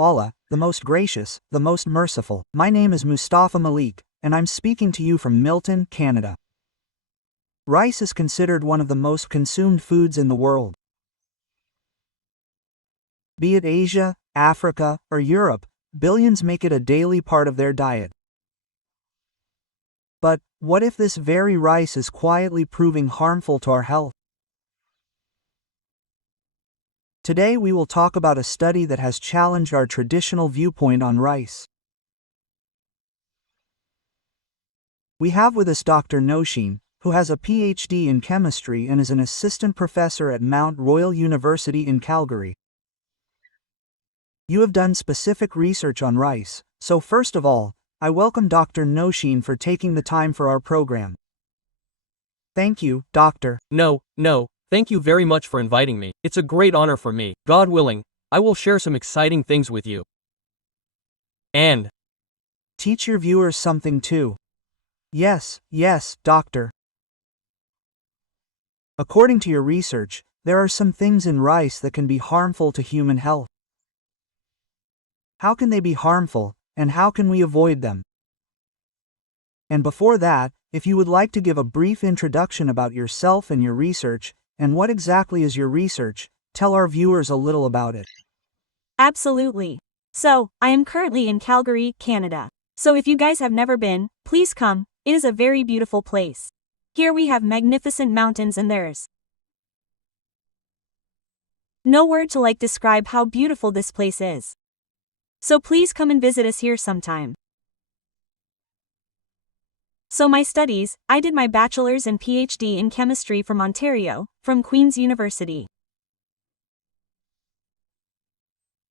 Allah, the most gracious, the most merciful. My name is Mustafa Malik, and I'm speaking to you from Milton, Canada. Rice is considered one of the most consumed foods in the world. Be it Asia, Africa, or Europe, billions make it a daily part of their diet. But, what if this very rice is quietly proving harmful to our health? Today we will talk about a study that has challenged our traditional viewpoint on rice. We have with us Dr. Nosheen, who has a PhD in chemistry and is an assistant professor at Mount Royal University in Calgary. You have done specific research on rice, so first of all, I welcome Dr. Nosheen for taking the time for our program. Thank you, Doctor. No, thank you very much for inviting me. It's a great honor for me. God willing, I will share some exciting things with you. And teach your viewers something too. Yes, Doctor. According to your research, there are some things in rice that can be harmful to human health. How can they be harmful, and how can we avoid them? And before that, if you would like to give a brief introduction about yourself and your research, and what exactly is your research, tell our viewers a little about it. Absolutely. So, I am currently in Calgary, Canada. So if you guys have never been, please come, it is a very beautiful place. Here we have magnificent mountains and there's no word to describe how beautiful this place is. So please come and visit us here sometime. So my studies, I did my bachelor's and PhD in chemistry from Ontario, from Queen's University.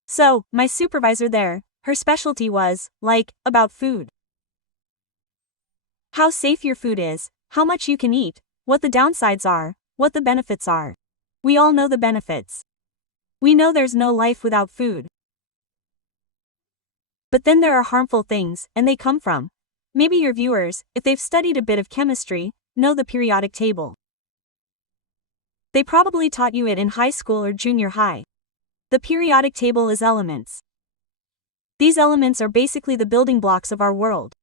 So, my supervisor there, her specialty was, about food. How safe your food is, how much you can eat, what the downsides are, what the benefits are. We all know the benefits. We know there's no life without food. But then there are harmful things, and they come from. Maybe your viewers, if they've studied a bit of chemistry, know the periodic table. They probably taught you it in high school or junior high. The periodic table is elements. These elements are basically the building blocks of our world.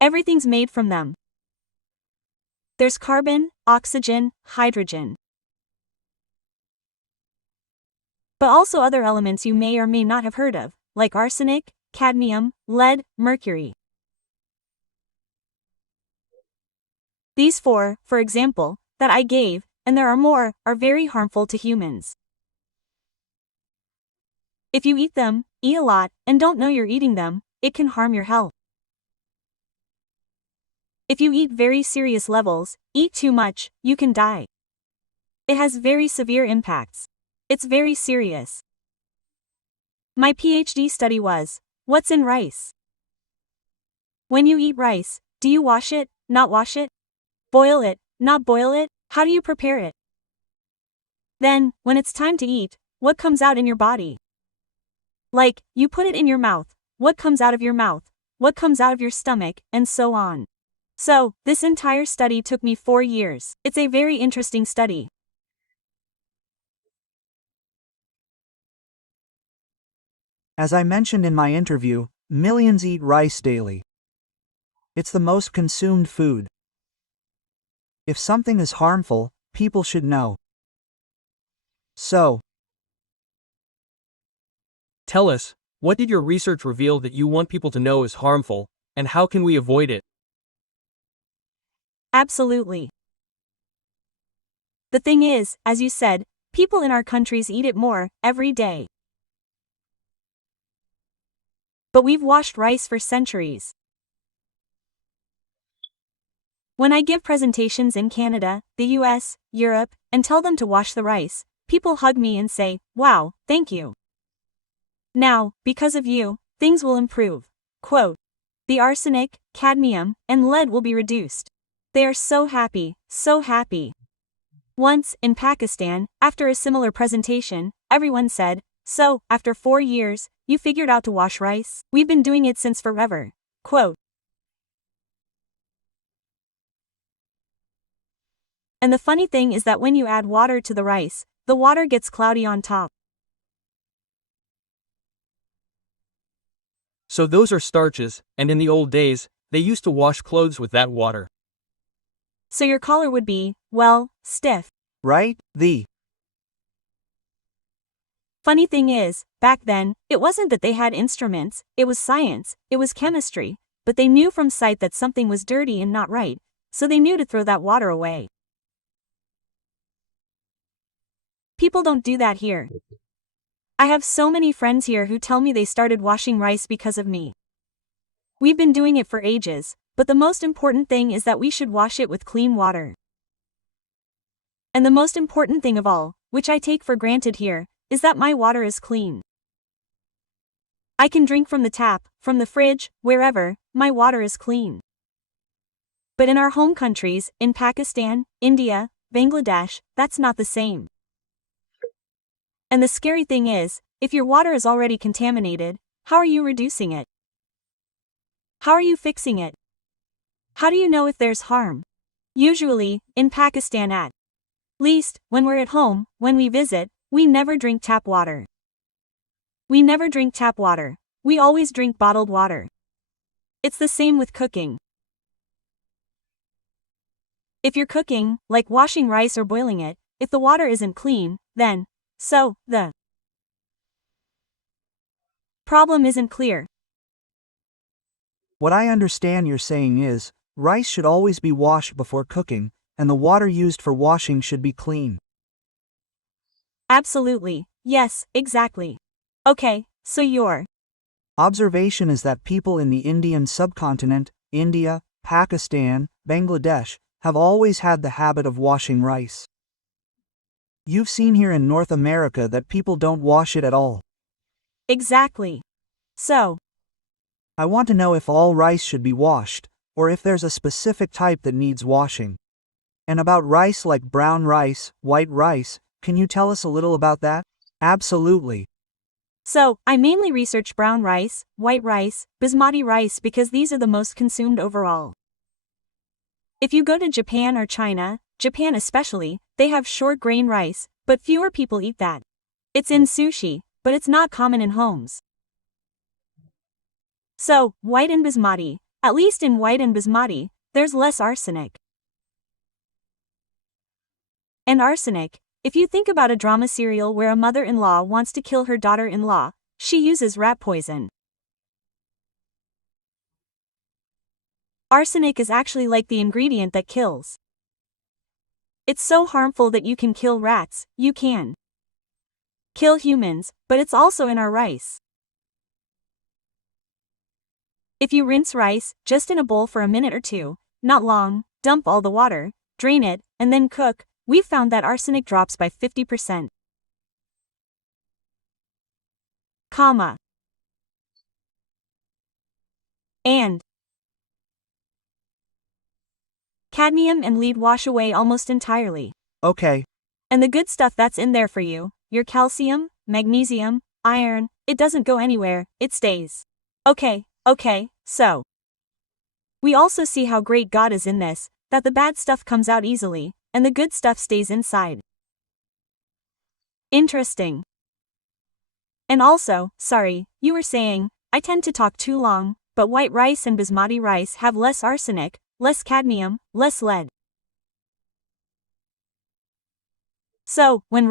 Everything's made from them. There's carbon, oxygen, hydrogen. But also other elements you may or may not have heard of, like arsenic, cadmium, lead, mercury. These four, for example, that I gave, and there are more, are very harmful to humans. If you eat them, eat a lot, and don't know you're eating them, it can harm your health. If you eat very serious levels, eat too much, you can die. It has very severe impacts. It's very serious. My PhD study was, what's in rice? When you eat rice, do you wash it, not wash it? Boil it, not boil it? How do you prepare it? Then, when it's time to eat, what comes out in your body? You put it in your mouth, what comes out of your mouth, what comes out of your stomach, and so on. So, this entire study took me 4 years. It's a very interesting study. As I mentioned in my interview, millions eat rice daily. It's the most consumed food. If something is harmful, people should know. So, tell us, what did your research reveal that you want people to know is harmful, and how can we avoid it? Absolutely. The thing is, as you said, people in our countries eat it more, every day. But we've washed rice for centuries. When I give presentations in Canada, the US, Europe, and tell them to wash the rice, people hug me and say, "Wow, thank you. Now, because of you, things will improve." Quote, "The arsenic, cadmium, and lead will be reduced." They are so happy, so happy. Once, in Pakistan, after a similar presentation, everyone said, "So, after 4 years, you figured out to wash rice? We've been doing it since forever." Quote. And the funny thing is that when you add water to the rice, the water gets cloudy on top. So those are starches, and in the old days, they used to wash clothes with that water. So your collar would be, well, stiff. Right? Funny thing is, back then, it wasn't that they had instruments, it was science, it was chemistry, but they knew from sight that something was dirty and not right, so they knew to throw that water away. People don't do that here. I have so many friends here who tell me they started washing rice because of me. We've been doing it for ages, but the most important thing is that we should wash it with clean water. And the most important thing of all, which I take for granted here, is that my water is clean. I can drink from the tap, from the fridge, wherever, my water is clean. But in our home countries, in Pakistan, India, Bangladesh, that's not the same. And the scary thing is, if your water is already contaminated, how are you reducing it? How are you fixing it? How do you know if there's harm? Usually, in Pakistan at least, when we're at home, when we visit, we never drink tap water. We never drink tap water. We always drink bottled water. It's the same with cooking. If you're cooking, like washing rice or boiling it, if the water isn't clean, then, the problem isn't clear. What I understand you're saying is, rice should always be washed before cooking, and the water used for washing should be clean. Absolutely, yes, exactly. Okay, so your observation is that people in the Indian subcontinent, India, Pakistan, Bangladesh, have always had the habit of washing rice. You've seen here in North America that people don't wash it at all. Exactly. So, I want to know if all rice should be washed, or if there's a specific type that needs washing. And about rice like brown rice, white rice, can you tell us a little about that? Absolutely. So, I mainly research brown rice, white rice, basmati rice because these are the most consumed overall. If you go to Japan or China, Japan especially, they have short grain rice, but fewer people eat that. It's in sushi, but it's not common in homes. So, white and basmati, at least in white and basmati, there's less arsenic. And arsenic, if you think about a drama serial where a mother-in-law wants to kill her daughter-in-law, she uses rat poison. Arsenic is actually like the ingredient that kills. It's so harmful that you can kill rats, you can kill humans, but it's also in our rice. If you rinse rice, just in a bowl for a minute or two, not long, dump all the water, drain it, and then cook, we've found that arsenic drops by 50%. And cadmium and lead wash away almost entirely. Okay. And the good stuff that's in there for you, your calcium, magnesium, iron, it doesn't go anywhere, it stays. Okay, so we also see how great God is in this, that the bad stuff comes out easily, and the good stuff stays inside. Interesting. And also, sorry, you were saying, I tend to talk too long, but white rice and basmati rice have less arsenic, less cadmium, less lead. So, when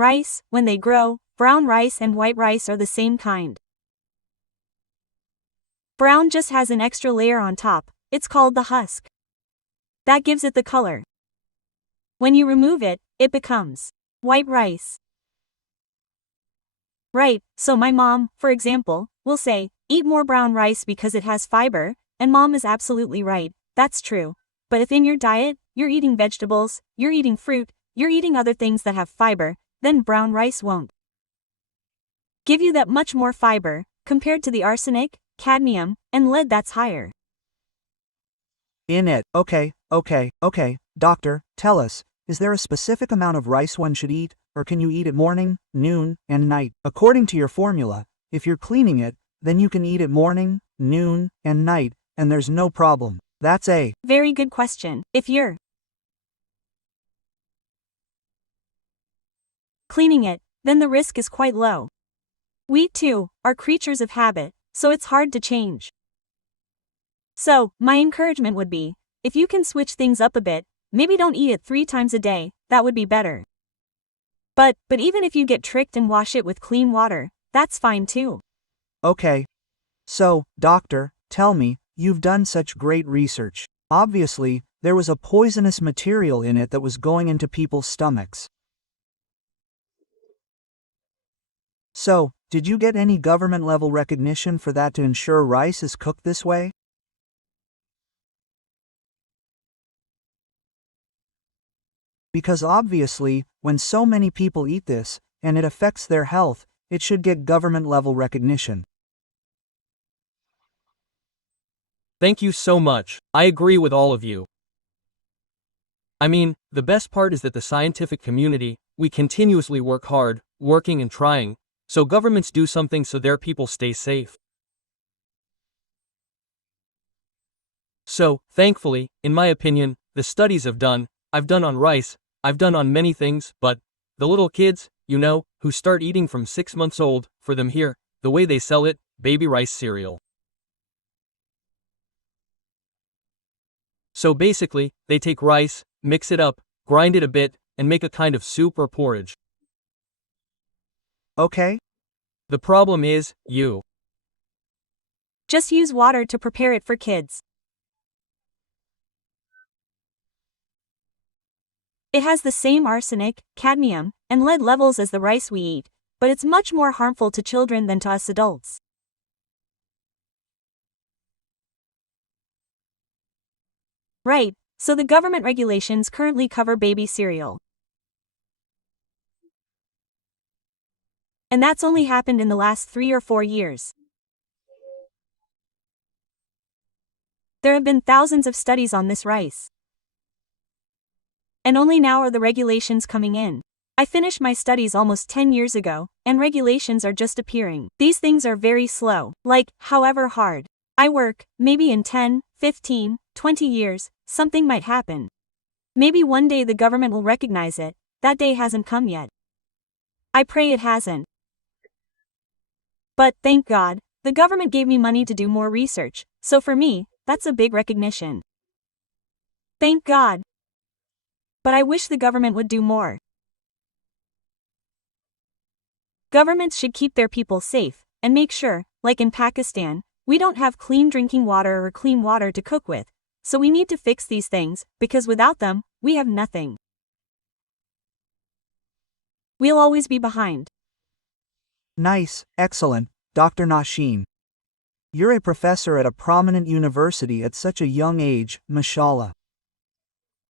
they grow, brown rice and white rice are the same kind. Brown just has an extra layer on top, it's called the husk. That gives it the color. When you remove it, it becomes white rice. Right, so my mom, for example, will say, eat more brown rice because it has fiber, and mom is absolutely right, that's true. But if in your diet, you're eating vegetables, you're eating fruit, you're eating other things that have fiber, then brown rice won't give you that much more fiber, compared to the arsenic, cadmium, and lead that's higher in it. Okay, doctor, tell us, is there a specific amount of rice one should eat, or can you eat it morning, noon, and night? According to your formula, if you're cleaning it, then you can eat it morning, noon, and night, and there's no problem. That's a very good question. If you're cleaning it, then the risk is quite low. We, too, are creatures of habit, so it's hard to change. So, my encouragement would be, if you can switch things up a bit, maybe don't eat it 3 times a day, that would be better. But even if you get tricked and wash it with clean water, that's fine too. Okay. So, doctor, tell me, you've done such great research. Obviously, there was a poisonous material in it that was going into people's stomachs. So, did you get any government-level recognition for that to ensure rice is cooked this way? Because obviously, when so many people eat this, and it affects their health, it should get government-level recognition. Thank you so much. I agree with all of you. I mean, the best part is that the scientific community, we continuously work hard, working and trying, so governments do something so their people stay safe. So, thankfully, in my opinion, the studies I've done on rice, I've done on many things, but the little kids, who start eating from 6 months old, for them here, the way they sell it, baby rice cereal. So basically, they take rice, mix it up, grind it a bit, and make a kind of soup or porridge. Okay? The problem is, you just use water to prepare it for kids. It has the same arsenic, cadmium, and lead levels as the rice we eat, but it's much more harmful to children than to us adults. Right, so the government regulations currently cover baby cereal. And that's only happened in the last 3 or 4 years. There have been thousands of studies on this rice. And only now are the regulations coming in. I finished my studies almost 10 years ago, and regulations are just appearing. These things are very slow, however hard I work, maybe in 10, 15, 20 years, something might happen. Maybe one day the government will recognize it. That day hasn't come yet. I pray it hasn't. But, thank God, the government gave me money to do more research, so for me, that's a big recognition. Thank God. But I wish the government would do more. Governments should keep their people safe, and make sure, like in Pakistan, we don't have clean drinking water or clean water to cook with, so we need to fix these things, because without them, we have nothing. We'll always be behind. Nice, excellent, Dr. Nosheen. You're a professor at a prominent university at such a young age, mashallah.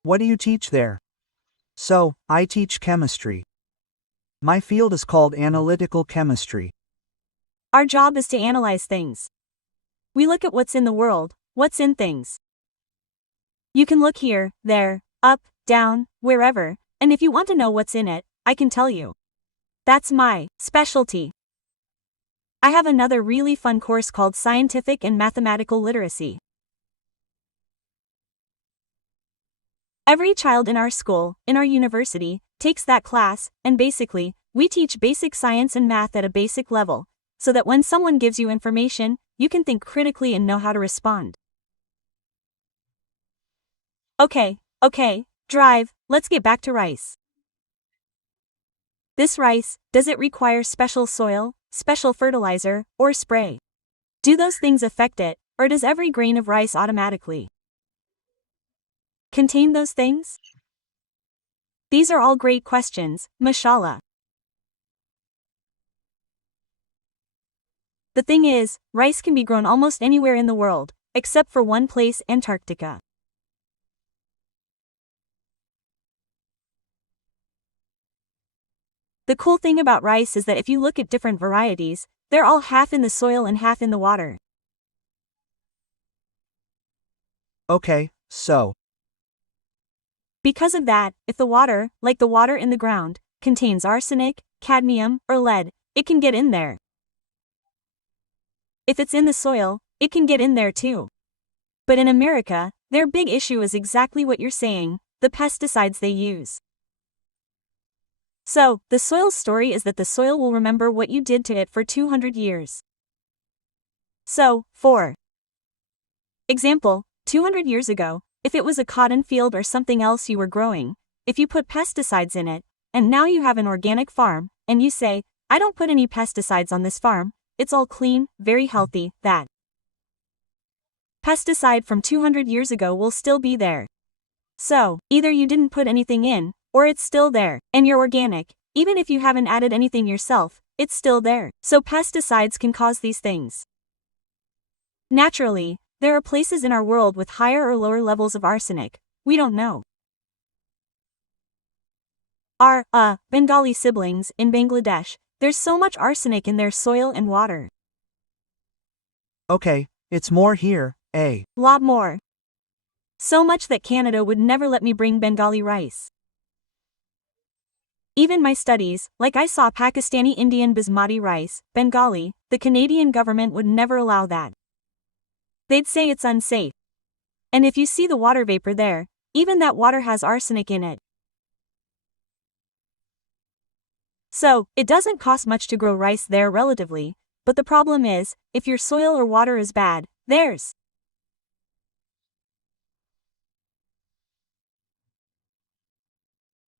What do you teach there? So, I teach chemistry. My field is called analytical chemistry. Our job is to analyze things. We look at what's in the world, what's in things. You can look here, there, up, down, wherever, and if you want to know what's in it, I can tell you. That's my specialty. I have another really fun course called Scientific and Mathematical Literacy. Every child in our school, in our university, takes that class, and basically, we teach basic science and math at a basic level, so that when someone gives you information, you can think critically and know how to respond. Okay, drive, let's get back to rice. This rice, does it require special soil, special fertilizer, or spray? Do those things affect it, or does every grain of rice automatically contain those things? These are all great questions, mashallah. The thing is, rice can be grown almost anywhere in the world, except for one place, Antarctica. The cool thing about rice is that if you look at different varieties, they're all half in the soil and half in the water. Okay, so. Because of that, if the water, like the water in the ground, contains arsenic, cadmium, or lead, it can get in there. If it's in the soil, it can get in there too. But in America, their big issue is exactly what you're saying, the pesticides they use. So, the soil's story is that the soil will remember what you did to it for 200 years. So, for example, 200 years ago, if it was a cotton field or something else you were growing, if you put pesticides in it, and now you have an organic farm, and you say, I don't put any pesticides on this farm, it's all clean, very healthy, that pesticide from 200 years ago will still be there. So, either you didn't put anything in, or it's still there, and you're organic, even if you haven't added anything yourself, it's still there. So pesticides can cause these things. Naturally, there are places in our world with higher or lower levels of arsenic. We don't know. Our Bengali siblings in Bangladesh, there's so much arsenic in their soil and water. Okay, it's more here, eh? Lot more. So much that Canada would never let me bring Bengali rice. Even my studies, like I saw Pakistani Indian basmati rice, Bengali, the Canadian government would never allow that. They'd say it's unsafe. And if you see the water vapor there, even that water has arsenic in it. So, it doesn't cost much to grow rice there relatively, but the problem is, if your soil or water is bad, there's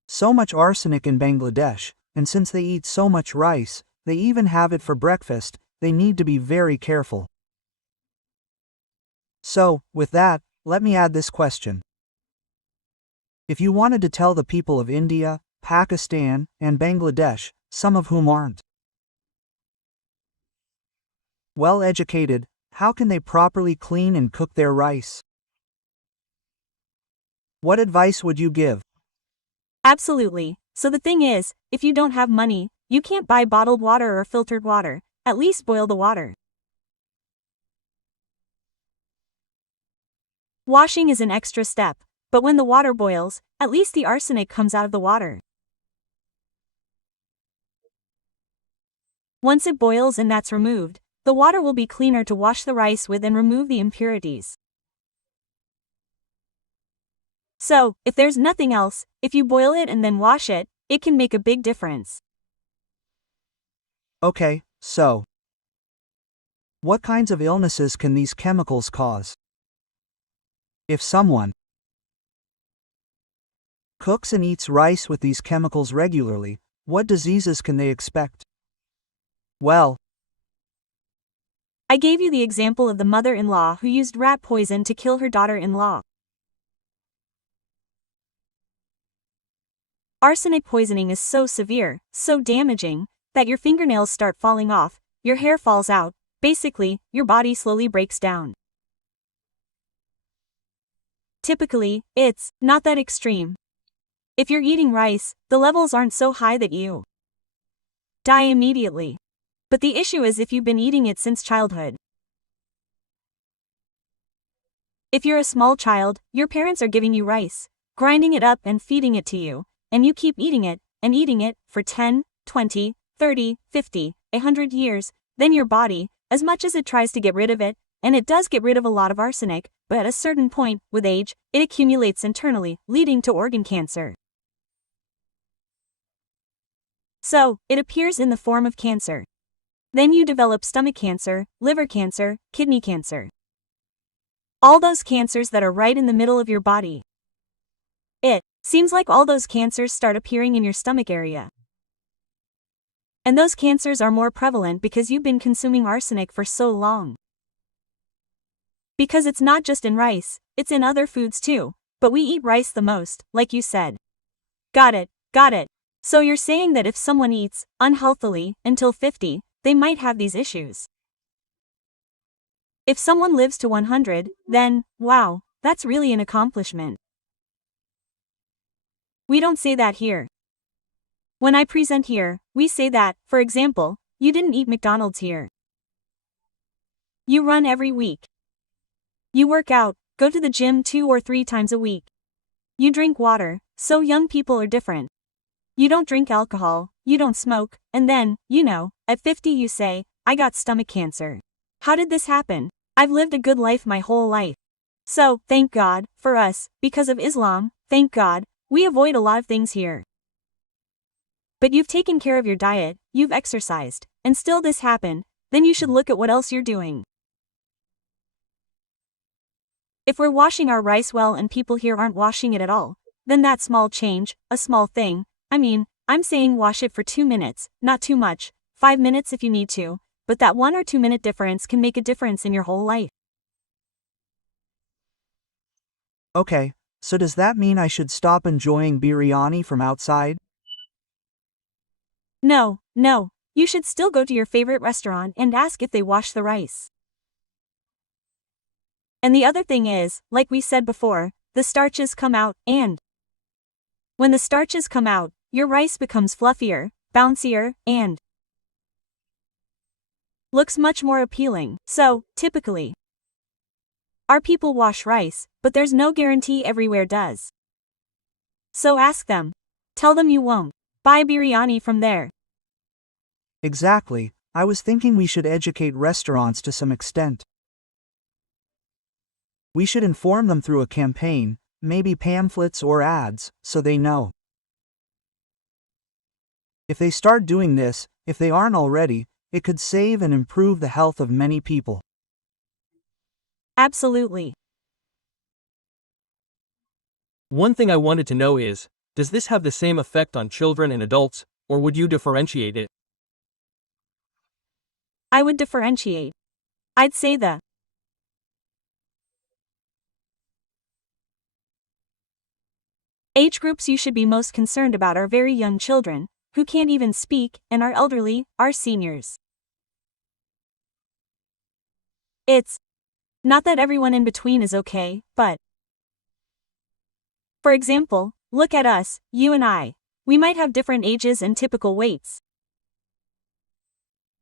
so much arsenic in Bangladesh, and since they eat so much rice, they even have it for breakfast, they need to be very careful. So, with that, let me add this question. If you wanted to tell the people of India, Pakistan, and Bangladesh, some of whom aren't well educated, how can they properly clean and cook their rice? What advice would you give? Absolutely. So the thing is, if you don't have money, you can't buy bottled water or filtered water, at least boil the water. Washing is an extra step, but when the water boils, at least the arsenic comes out of the water. Once it boils and that's removed, the water will be cleaner to wash the rice with and remove the impurities. So, if there's nothing else, if you boil it and then wash it, it can make a big difference. Okay, so what kinds of illnesses can these chemicals cause? If someone cooks and eats rice with these chemicals regularly, what diseases can they expect? Well, I gave you the example of the mother-in-law who used rat poison to kill her daughter-in-law. Arsenic poisoning is so severe, so damaging, that your fingernails start falling off, your hair falls out, basically, your body slowly breaks down. Typically, it's not that extreme. If you're eating rice, the levels aren't so high that you die immediately. But the issue is if you've been eating it since childhood. If you're a small child, your parents are giving you rice, grinding it up and feeding it to you, and you keep eating it for 10, 20, 30, 50, 100 years, then your body, as much as it tries to get rid of it, and it does get rid of a lot of arsenic, but at a certain point, with age, it accumulates internally, leading to organ cancer. So, it appears in the form of cancer. Then you develop stomach cancer, liver cancer, kidney cancer. All those cancers that are right in the middle of your body. It seems like all those cancers start appearing in your stomach area. And those cancers are more prevalent because you've been consuming arsenic for so long. Because it's not just in rice, it's in other foods too, but we eat rice the most, like you said. Got it. So you're saying that if someone eats unhealthily until 50, they might have these issues. If someone lives to 100, then, wow, that's really an accomplishment. We don't say that here. When I present here, we say that, for example, you didn't eat McDonald's here. You run every week. You work out, go to the gym 2 or 3 times a week. You drink water, so young people are different. You don't drink alcohol, you don't smoke, and then, at 50 you say, I got stomach cancer. How did this happen? I've lived a good life my whole life. So, thank God, for us, because of Islam, thank God, we avoid a lot of things here. But you've taken care of your diet, you've exercised, and still this happened, then you should look at what else you're doing. If we're washing our rice well and people here aren't washing it at all, then that small change, a small thing, I'm saying wash it for 2 minutes, not too much, 5 minutes if you need to, but that 1 or 2 minute difference can make a difference in your whole life. Okay, so does that mean I should stop enjoying biryani from outside? No, you should still go to your favorite restaurant and ask if they wash the rice. And the other thing is, like we said before, the starches come out, and when the starches come out, your rice becomes fluffier, bouncier, and looks much more appealing. So, typically, our people wash rice, but there's no guarantee everywhere does. So ask them. Tell them you won't buy biryani from there. Exactly, I was thinking we should educate restaurants to some extent. We should inform them through a campaign, maybe pamphlets or ads, so they know. If they start doing this, if they aren't already, it could save and improve the health of many people. Absolutely. One thing I wanted to know is, does this have the same effect on children and adults, or would you differentiate it? I would differentiate. I'd say the age groups you should be most concerned about are very young children, who can't even speak, and are elderly, are seniors. It's not that everyone in between is okay, but for example, look at us, you and I. We might have different ages and typical weights.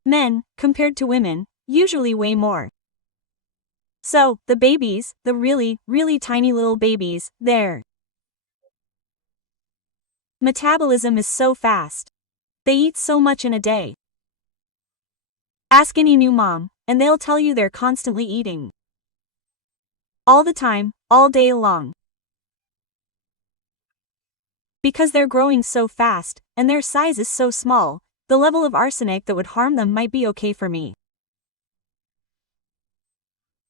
Men, compared to women, usually weigh more. So, the babies, the really, really tiny little babies, their metabolism is so fast. They eat so much in a day. Ask any new mom, and they'll tell you they're constantly eating. All the time, all day long. Because they're growing so fast, and their size is so small, the level of arsenic that would harm them might be okay for me.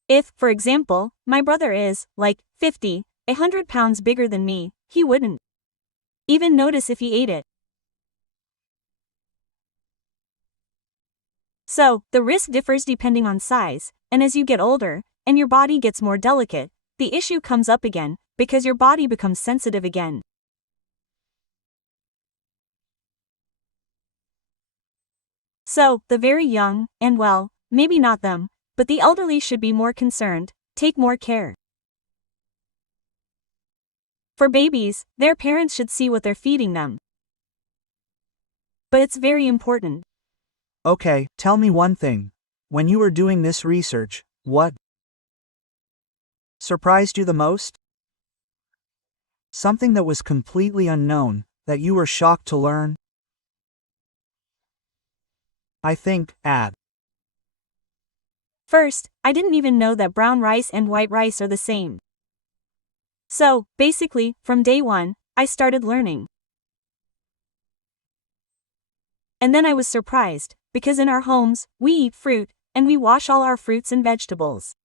If, for example, my brother is, like, 50, 100 pounds bigger than me, he wouldn't even notice if he ate it. So, the risk differs depending on size, and as you get older, and your body gets more delicate, the issue comes up again, because your body becomes sensitive again. So, the very young, and well, maybe not them, but the elderly should be more concerned, take more care. For babies, their parents should see what they're feeding them. But it's very important. Okay, tell me one thing. When you were doing this research, what surprised you the most? Something that was completely unknown, that you were shocked to learn? I think, First, I didn't even know that brown rice and white rice are the same. So, basically, from day one, I started learning. And then I was surprised, because in our homes, we eat fruit, and we wash all our fruits and vegetables.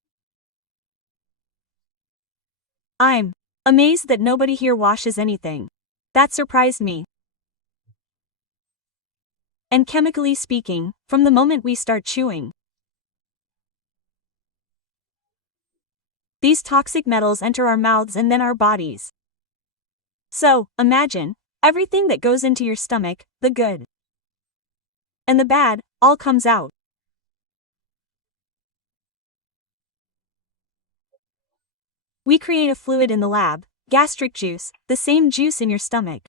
I'm amazed that nobody here washes anything. That surprised me. And chemically speaking, from the moment we start chewing, these toxic metals enter our mouths and then our bodies. So, imagine, everything that goes into your stomach, the good and the bad, all comes out. We create a fluid in the lab, gastric juice, the same juice in your stomach.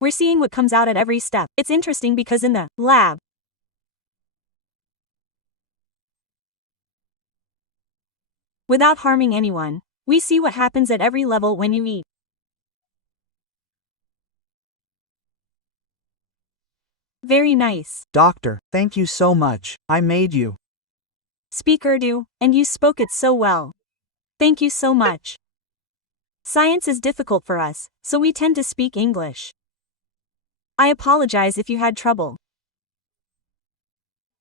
We're seeing what comes out at every step. It's interesting because in the lab, without harming anyone, we see what happens at every level when you eat. Very nice. Doctor, thank you so much. I made you speak Urdu, and you spoke it so well. Thank you so much. Science is difficult for us, so we tend to speak English. I apologize if you had trouble.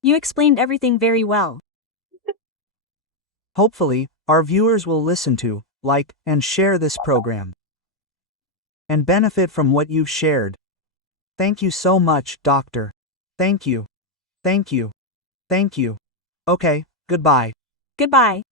You explained everything very well. Hopefully, our viewers will listen to, like, and share this program and benefit from what you've shared. Thank you so much, Doctor. Thank you. Thank you. Thank you. Okay, goodbye. Goodbye.